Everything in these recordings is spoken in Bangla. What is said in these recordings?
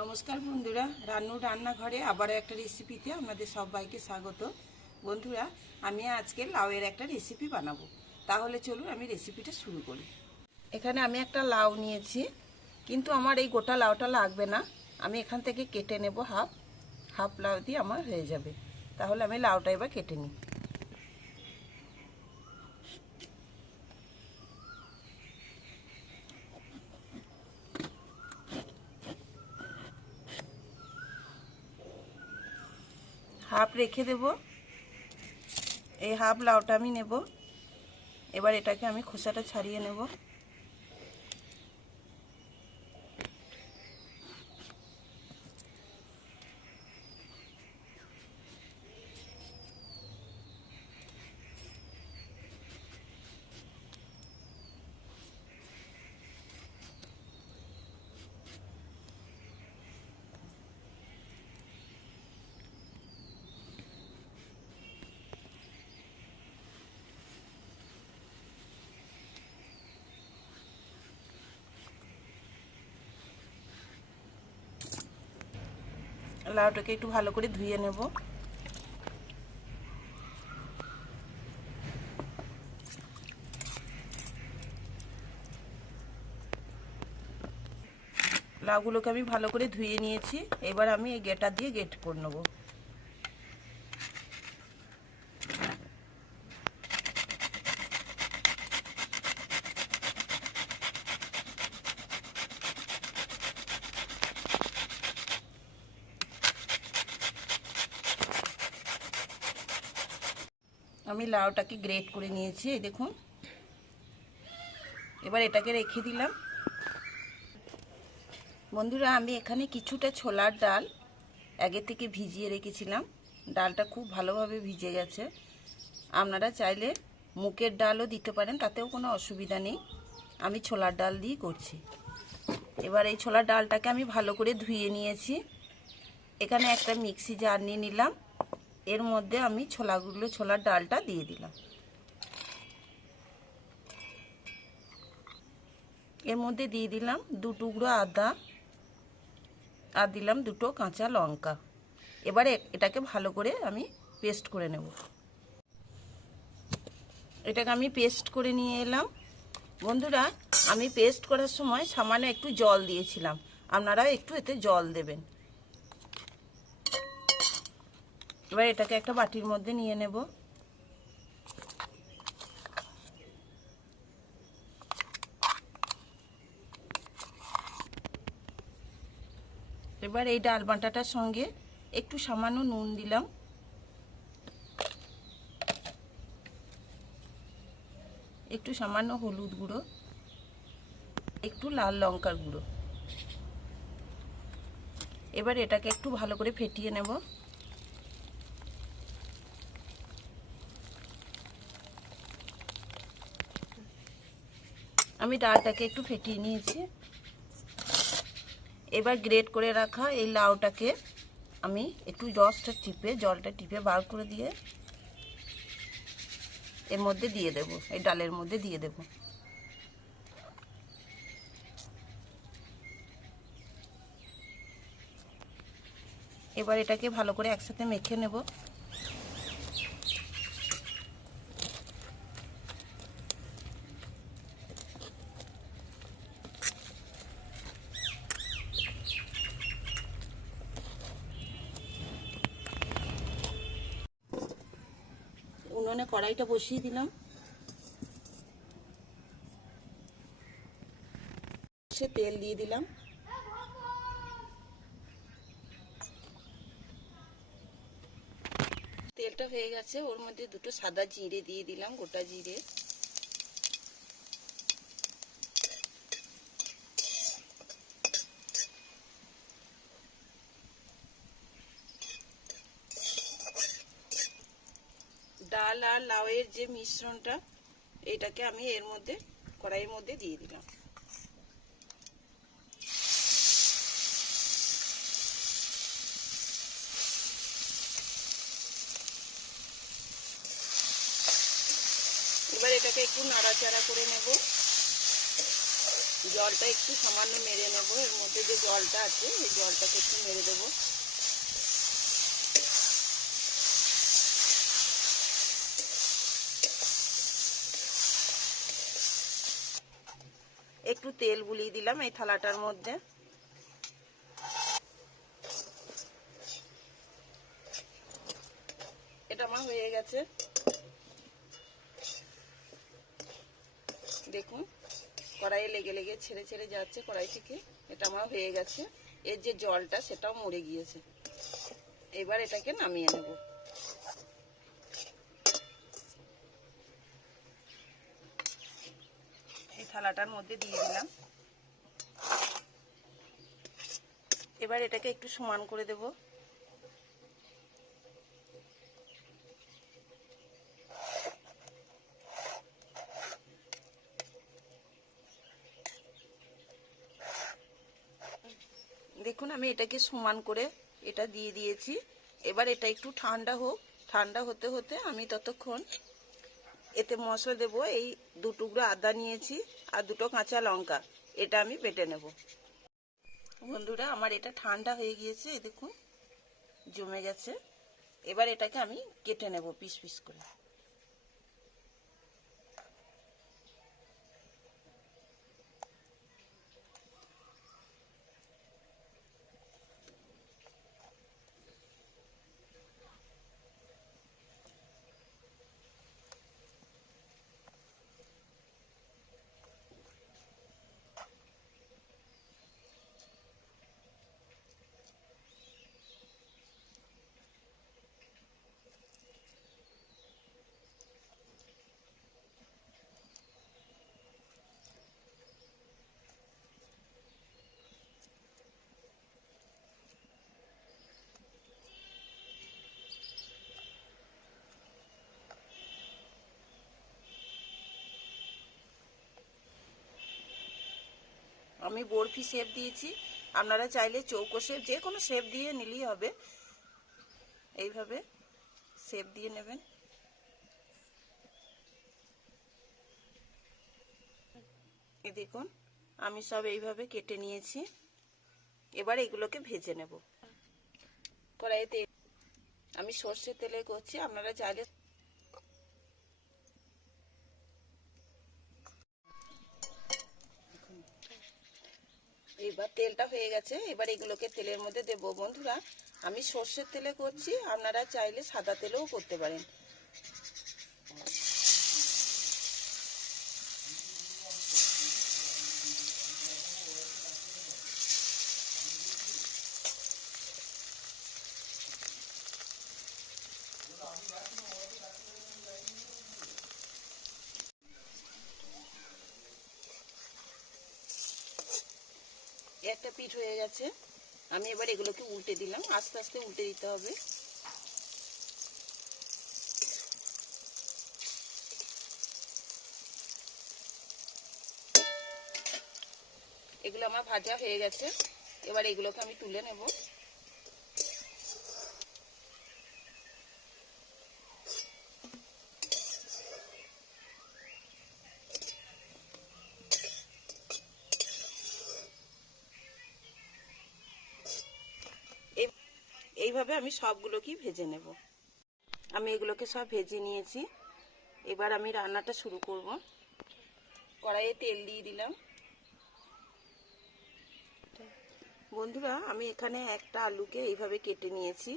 নমস্কার বন্ধুরা, রান্নুর রান্নাঘরে আবারও একটা রেসিপিতে আমাদের সবাইকে স্বাগত। বন্ধুরা, আমি আজকে লাউয়ের একটা রেসিপি বানাবো। তাহলে চলুন আমি রেসিপিটা শুরু করি। এখানে আমি একটা লাউ নিয়েছি, কিন্তু আমার এই গোটা লাউটা লাগবে না। আমি এখান থেকে কেটে নেব, হাফ লাউ দিয়ে আমার হয়ে যাবে। তাহলে আমি লাউটা এবার কেটে নিই। হাফ রেখে দেব। এই হাফ লাউটা আমি নেব। এবার এটাকে আমি খোসাটা ছাড়িয়ে নেব। লাউটাকে একটু ভালো করে ধুয়ে নেব। লাউগুলোকে আমি ভালো করে ধুয়ে নিয়েছি। এবার আমি এই গেটা দিয়ে গেট করে নেব। আমি লাউটাকে গ্রেট করে নিয়েছি, এই দেখুন। এবার এটাকে রেখে দিলাম। বন্ধুরা, আমি এখানে কিছুটা ছোলার ডাল আগে থেকে ভিজিয়ে রেখেছিলাম। ডালটা খুব ভালোভাবে ভিজে গেছে। আপনারা চাইলে মুগের ডালও দিতে পারেন, তাতেও কোনো অসুবিধা নেই। আমি ছোলার ডাল দিয়ে করছি। এবার এই ছোলার ডালটাকে আমি ভালো করে ধুয়ে নিয়েছি। এখানে একটা মিক্সি জার নিয়ে নিলাম। এর মধ্যে আমি ছোলার ডালটা দিয়ে দিলাম। এর মধ্যে দিয়ে দিলাম 2 টুকরো আদা, আর দিলাম 2টো কাঁচা লঙ্কা। এবারে এটাকে ভালো করে আমি পেস্ট করে নেব। এটাকে আমি পেস্ট করে নিয়ে এলাম। বন্ধুরা, আমি পেস্ট করার সময় সামান্য একটু জল দিয়েছিলাম, আপনারাও একটু এতে জল দেবেন। এবার এটাকে একটা বাটির মধ্যে নিয়ে নেব। এবার এই ডাল বাটাটার সঙ্গে একটু সামান্য নুন দিলাম, একটু সামান্য হলুদ গুঁড়ো, একটু লাল লঙ্কার গুঁড়ো। এবার এটাকে একটু ভালো করে ফেটিয়ে নেব। আমি ডালটাকে একটু ফেটিয়ে নিয়েছি। এবার গ্রেট করে রাখা এই লাউটাকে আমি একটু জলটা টিপে বার করে দিয়ে এর মধ্যে দিয়ে দেব, এই ডালের মধ্যে দিয়ে দেব। এবার এটাকে ভালো করে একসাথে মেখে নেব। উনুনে কড়াইটা বসিয়ে দিলাম। সে তেল দিয়ে দিলাম। তেলটা হয়ে গেছে, ওর মধ্যে 2টো সাদা জিরে দিয়ে দিলাম, গোটা জিরে। ডাল আর লাউয়ের যে মিশ্রণটা, এটাকে আমি এর মধ্যে কড়াইয়ের মধ্যে দিয়ে দিলাম। এবার এটাকে একটু নাড়াচাড়া করে নেব। জলটা একটু সামান্য মেরে নেব, এর মধ্যে যে জলটা আছে এই জলটাকে একটু মেরে দেবো। একটু তেল বুলিয়ে দিলাম এই থালাটার মধ্যে। এটা আমার হয়ে গেছে, দেখুন কড়াইয়ে লেগে লেগে ছেড়ে ছেড়ে যাচ্ছে কড়াই থেকে। এটা আমার হয়ে গেছে, এর যে জলটা সেটাও মরে গিয়েছে। এবার এটাকে নামিয়ে নেব। এই থালাটার মধ্যে দিয়ে দিলাম। এবার এটাকে একটু সমান করে দেব। দেখুন আমি এটাকে সমান করে এটা দিয়ে দিয়েছি। এবার এটা একটু ঠান্ডা হোক, ঠান্ডা হতে হতে আমি ততক্ষণ এতে মশলা দেব। এই 2 টুকরো আদা নিয়েছি আর 2টো কাঁচা লঙ্কা, এটা আমি বেটে নেব। বন্ধুরা আমার এটা ঠান্ডা হয়ে গিয়েছে, এই দেখুন জমে গেছে। এবার এটাকে আমি কেটে নেব পিস পিস করে। আমি বরফি শেপ দিয়েছি, আপনারা চাইলে চৌকো শেপ যে কোনো শেপ দিয়ে নিলেই হবে। এইভাবে শেপ দিয়ে নেবেন। এই দেখুন আমি সব এইভাবে কেটে নিয়েছি। এবার এগুলোকে ভেজে নেব। কড়াইতে আমি সর্ষের তেলে করছি, আপনারা চাইলে এবার তেলটা হয়ে গেছে। এবার এগুলোকে তেলের মধ্যে দেবো। বন্ধুরা আমি সর্ষের তেলে করছি, আপনারা চাইলে সাদা তেলেও করতে পারেন। একটা পিঠ হয়ে গেছে, আমি এবার এগুলোকে উল্টে দিলাম। আস্তে আস্তে উল্টে দিতে হবে। এগুলো আমার ভাজা হয়ে গেছে, এবার এগুলোকে আমি তুলে নেব। এইভাবে আমি সবগুলোকেই ভেজে নেব। আমি এগুলোকে সব ভেজে নিয়েছি। এবার আমি রান্নাটা শুরু করব। কড়াইয়ে তেল দিয়ে দিলাম। বন্ধুরা আমি এখানে একটা আলুকে এইভাবে কেটে নিয়েছি।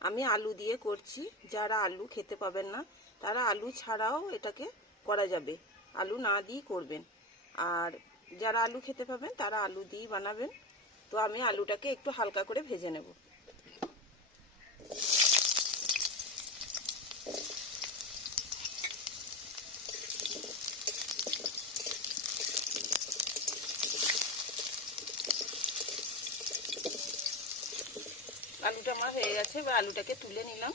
আমি আলু দিয়ে করছি, যারা আলু খেতে পাবেন না তারা আলু ছাড়াও এটাকে করা যাবে, আলু না দিয়েই করবেন। আর যারা আলু খেতে পাবেন তারা আলু দিয়েই বানাবেন। তো আমি আলুটাকে একটু হালকা করে ভেজে নেব। আলুটা আমার হয়ে গেছে, এবার আলুটাকে তুলে নিলাম।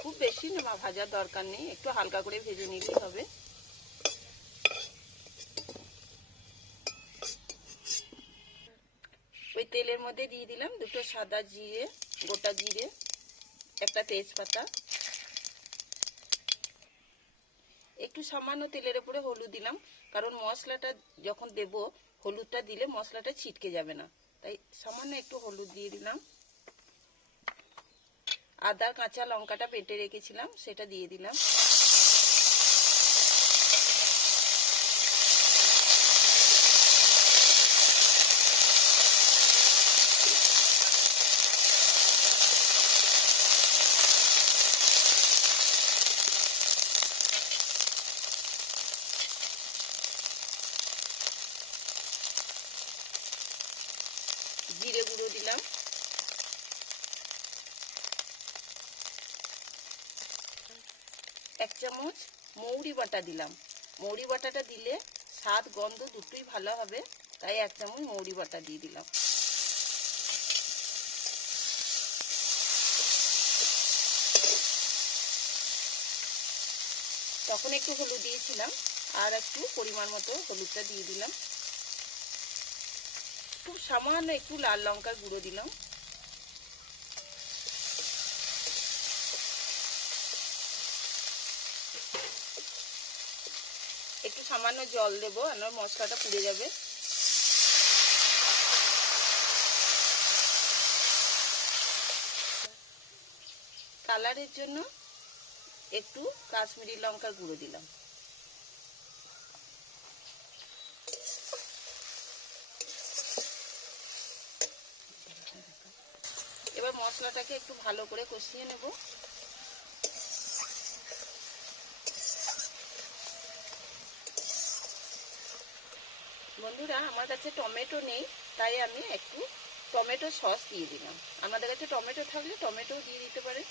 খুব বেশি না ভাজার দরকার নেই, একটু হালকা করে ভেজে নিলেই হবে। ওই তেলের মধ্যে দিয়ে দিলাম 2টো সাদা জিরে, গোটা জিরে, একটা তেজপাতা, একটু সামান্য তেলের উপরে হলুদ দিলাম, কারণ মশলাটা যখন দেব হলুদটা দিলে মশলাটা ছিটকে যাবে না, তাই সামান্য একটু হলুদ দিয়ে দিলাম। আদা কাঁচা লঙ্কাটা বেটে রেখেছিলাম সেটা দিয়ে দিলাম। জিরে গুঁড়ো দিলাম, এক চামচ মৌরি বাটা দিলাম। মৌরি বাটাটা দিলে স্বাদ গন্ধ দুটোই ভালো হবে, তাই এক চামচ মৌরি বাটা দিয়ে দিলাম। তখন একটু হলুদ দিয়েছিলাম, আর একটু পরিমাণ মতো হলুদটা দিয়ে দিলাম। খুব সামান্য একটু লাল লঙ্কার গুঁড়ো দিলাম। একটু সামান্য জল দেবো, আর মশলাটা পুড়ে যাবে। কালারের জন্য একটু কাশ্মীরি লঙ্কার গুঁড়ো দিলাম। এবার মশলাটাকে একটু ভালো করে কষিয়ে নেব। বন্ধুরা, আমার কাছে টমেটো নেই, তাই আমি একটু টমেটো সস দিয়ে দিলাম। আমাদের কাছে টমেটো থাকলে টমেটোও দিয়ে দিতে পারে।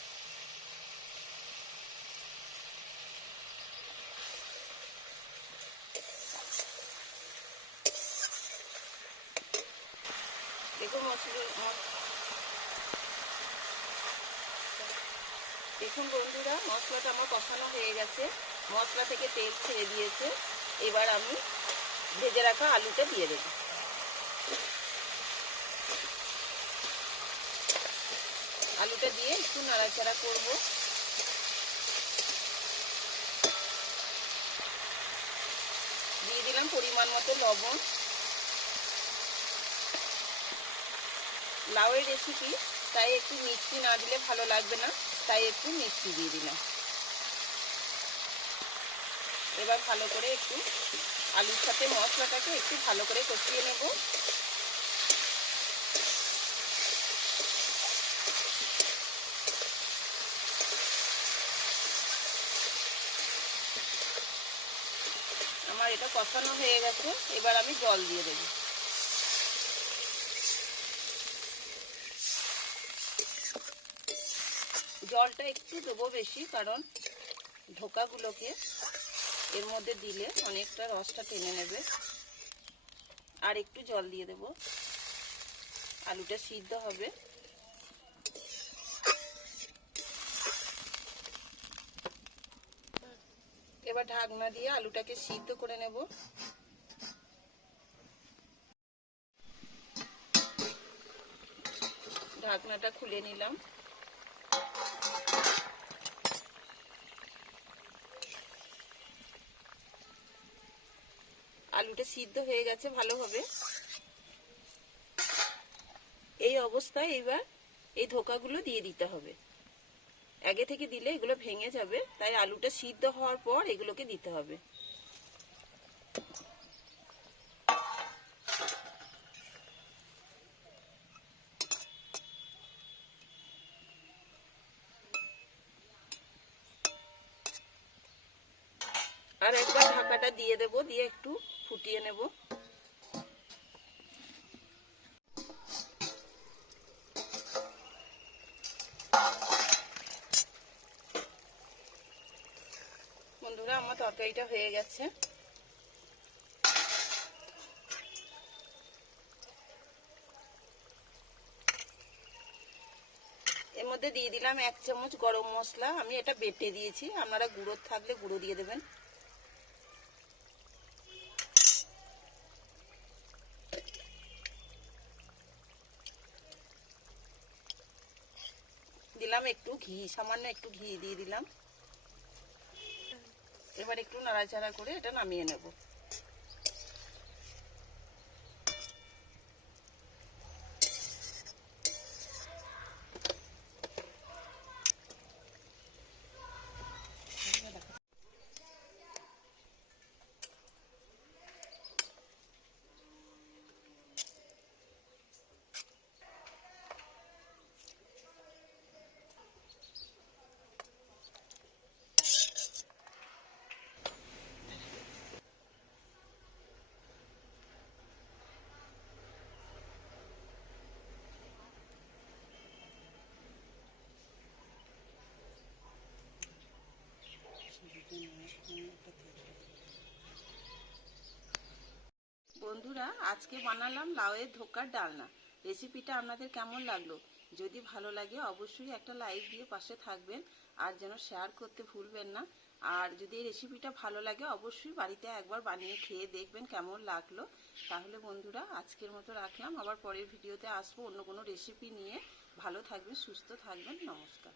দেখুন বন্ধুরা, মশলাটা আমার কষানো হয়ে গেছে, মশলা থেকে তেল ছেড়ে দিয়েছে। এবার আমি ভেজে রাখা আলুটা দিয়ে দেব। আলুটা দিয়ে একটু নাড়াচাড়া করব। দিয়ে দিলাম পরিমাণ মতো লবণ। লাউয়ের রেসিপি, তাই একটু মিষ্টি না দিলে ভালো লাগবে না, তাই একটু মিষ্টি দিয়ে দিলাম। এবার ভালো করে একটু আলুর সাথে মশলাটাকে একটু ভালো করে কষিয়ে নেব। আমার এটা কষানো হয়ে গেছে, এবার আমি জল দিয়ে দেব। জলটা একটু দেবো বেশি, কারণ ধোকাগুলোকে এর মধ্যে দিলে অনেকটা রসটা টেনে নেবে। আর একটু জল দিয়ে দেব, আলুটা সিদ্ধ হবে। এবার ঢাকনা দিয়ে আলুটাকে সিদ্ধ করে নেব। ঢাকনাটা খুলে নিলাম। আলুটা সিদ্ধ হয়ে গেছে ভালোভাবে। এই অবস্থায় এবার এই ধোকাগুলো দিয়ে দিতে হবে। আগে থেকে দিলে এগুলো ভেঙে যাবে, তাই আলুটা সিদ্ধ হওয়ার পর এগুলোকে দিতে হবে। আর একবার ঢাকাটা দিয়ে দেব, দিয়ে একটু ফুটিয়ে নেব। বন্ধুরা, আমার তরকারিটা হয়ে গেছে। এর মধ্যে দিয়ে দিলাম 1 চামচ গরম মশলা। আমি এটা বেটে দিয়েছি, আপনারা গুঁড়ো থাকলে গুঁড়ো দিয়ে দেবেন। দিলাম একটু ঘি, সামান্য একটু ঘি দিয়ে দিলাম। এবার একটু নাড়াচাড়া করে এটা নামিয়ে নেব। বন্ধুরা, আজকে বানালাম লাউয়ের ধোকার ডালনা। রেসিপিটা আপনাদের কেমন লাগলো? যদি ভালো লাগে অবশ্যই একটা লাইক দিয়ে পাশে থাকবেন, আর যেন শেয়ার করতে ভুলবেন না। আর যদি এই রেসিপিটা ভালো লাগে অবশ্যই বাড়িতে একবার বানিয়ে খেয়ে দেখবেন কেমন লাগলো। তাহলে বন্ধুরা, আজকের মতো রাখলাম, আবার পরের ভিডিওতে আসবো অন্য কোনো রেসিপি নিয়ে। ভালো থাকবেন, সুস্থ থাকবেন, নমস্কার।